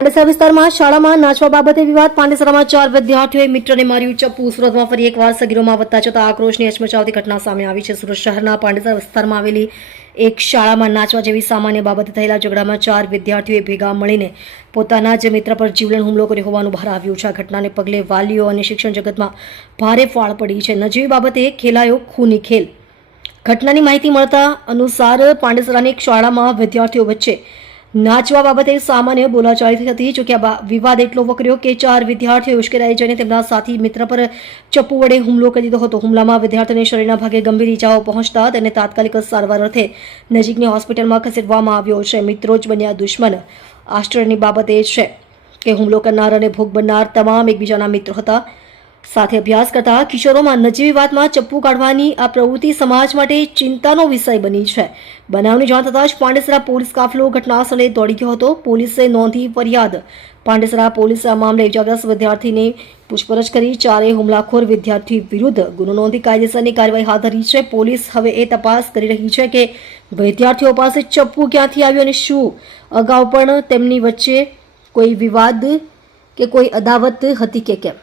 પાંડેસરા વિસ્તારમાં શાળામાં નાચવા બાબતે વિવાદ. પાંડેસરામાં 4 વિદ્યાર્થીઓએ મિત્રને માર્યું ચપ્પુ. સુરતમાં ફરી એકવાર સગીરોમાં વધતા જતા આક્રોશની હચમચાવતી ઘટના સામે આવી છે. સુરત શહેરના પાંડેસરા વિસ્તારમાં આવેલી એક શાળામાં નાચવા જેવી સામાન્ય બાબતે થયેલા ઝઘડામાં 4 વિદ્યાર્થીઓએ ભેગા મળીને પોતાના જ મિત્ર પર જીવલેણ હુમલો કર્યો હોવાનું બહાર આવ્યું છે. આ ઘટનાને પગલે વાલીઓ અને શિક્ષણ જગતમાં ભારે ફાળ પડી છે. નજીવી બાબતે ખેલાયો ખૂની ખેલ. ઘટનાની માહિતી મળતા અનુસાર પાંડેસરાની એક શાળામાં વિદ્યાર્થીઓ વચ્ચે નાચવા બાબતે સામાન્ય બોલાચાલી થઈ હતી. જોકે આ વિવાદ એટલો વકર્યો કે 4 વિદ્યાર્થીઓએ ઉશ્કેરાઈ જઈને તેમના સાથી મિત્ર પર ચપ્પુ વડે હુમલો કરી દીધો હતો. હુમલામાં વિદ્યાર્થીને શરીરના ભાગે ગંભીર ઈજાઓ પહોંચતા તેને તાત્કાલિક સારવાર અર્થે નજીકની હોસ્પિટલમાં ખસેડવામાં આવ્યો છે. મિત્રો જ બન્યા દુશ્મન. આશ્ચર્યની બાબત એ છે કે હુમલો કરનાર અને ભોગ બનનાર તમામ એકબીજાના મિત્રો હતા. સાથે અભ્યાસ કરતા કિશોરોમાં નજીવી વાતમાં ચપ્પુ કાઢવાની આ પ્રવૃત્તિ સમાજ માટે ચિંતાનો વિષય બની છે. બનાવની જાણ થતાં જ પાંડેસરા પોલીસ કાફલો ઘટનાસ્થળે દોડી ગયો હતો. પોલીસે નોંધી ફરિયાદ. પાંડેસરા પોલીસે આ મામલે ઇજાગ્રસ્ત વિદ્યાર્થીની પૂછપરછ કરી 4 હુમલાખોર વિદ્યાર્થી વિરુદ્ધ ગુનો નોંધી કાયદેસરની કાર્યવાહી હાથ ધરી છે. પોલીસ હવે એ તપાસ કરી રહી છે કે વિદ્યાર્થીઓ પાસે ચપ્પુ ક્યાંથી આવ્યું અને શું અગાઉ પણ તેમની વચ્ચે કોઈ વિવાદ કે કોઈ અદાવત હતી કે કેમ.